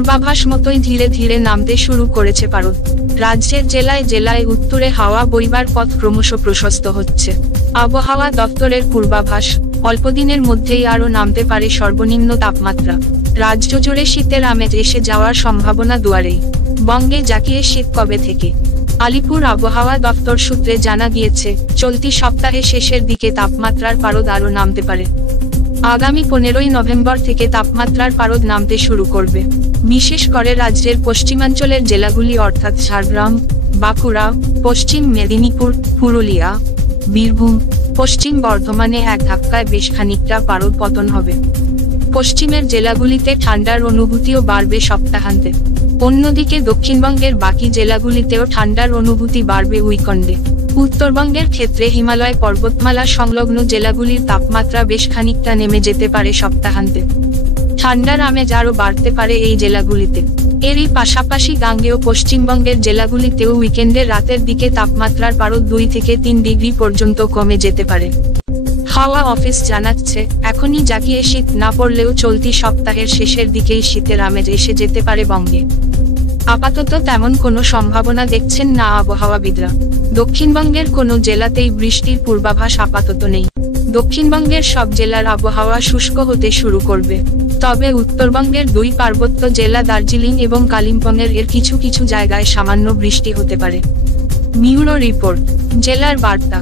পূর্বাভাস মতোই ধীরে ধীরে নামতে শুরু করেছে পারদ। রাজ্যের জেলায় জেলায় উত্তরে হাওয়া বইবার পথ ক্রমশ প্রশস্ত হচ্ছে। আবহাওয়া দপ্তরের পূর্বাভাস, অল্পদিনের মধ্যেই আরও নামতে পারে সর্বনিম্ন তাপমাত্রা। রাজ্য জুড়ে শীতের আমেজ এসে যাওয়ার সম্ভাবনা দুয়ারেই। বঙ্গে জাঁকিয়ে শীত কবে থেকে? আলিপুর আবহাওয়া দপ্তর সূত্রে জানা গিয়েছে, চলতি সপ্তাহে শেষের দিকে তাপমাত্রার পারদ আরও নামতে পারে। আগামী 15ই নভেম্বর থেকে তাপমাত্রার পারদ নামতে শুরু করবে। বিশেষ করে রাজ্যের পশ্চিমাঞ্চলের জেলাগুলি অর্থাৎ ঝাড়গ্রাম, বাঁকুড়া, পশ্চিম মেদিনীপুর, পুরুলিয়া, বীরভূম, পশ্চিম বর্ধমানে এক ধাক্কায় বেশ খানিকটা পারদ পতন হবে। পশ্চিমের জেলাগুলিতে ঠান্ডার অনুভূতিও বাড়বে সপ্তাহান্তে। অন্যদিকে দক্ষিণবঙ্গের বাকি জেলাগুলিতেও ঠান্ডার অনুভূতি বাড়বে উইকেন্ডে। উত্তরবঙ্গের ক্ষেত্রে হিমালয় পর্বতমালা সংলগ্ন জেলাগুলির তাপমাত্রা বেশ খানিকটা নেমে যেতে পারে সপ্তাহান্তে। ঠান্ডার আমেজ আরও বাড়তে পারে এই জেলাগুলিতে। এরই পাশাপাশি গাঙ্গেয় পশ্চিমবঙ্গের জেলাগুলিতেও উইকেন্ডের রাতের দিকে তাপমাত্রার পারদ 2 থেকে 3 ডিগ্রি পর্যন্ত কমে যেতে পারে। হাওয়া অফিস জানাচ্ছে, এখনই জাঁকিয়ে শীত না পড়লেও চলতি সপ্তাহের শেষের দিকেই শীতের আমেজ এসে যেতে পারে বঙ্গে। আপাতত তেমন কোনো সম্ভাবনা দেখছেন না আবহাওয়াবিদরা। দক্ষিণবঙ্গের কোনো জেলাতেই বৃষ্টির পূর্বাভাস আপাতত নেই। দক্ষিণবঙ্গের সব জেলার আবহাওয়া শুষ্ক হতে শুরু করবে। তবে উত্তরবঙ্গের 2 পার্বত্য জেলা দার্জিলিং এবং কালিম্পংয়ের কিছু কিছু জায়গায় সামান্য বৃষ্টি হতে পারে। ব্যুরো রিপোর্ট, জেলার বার্তা।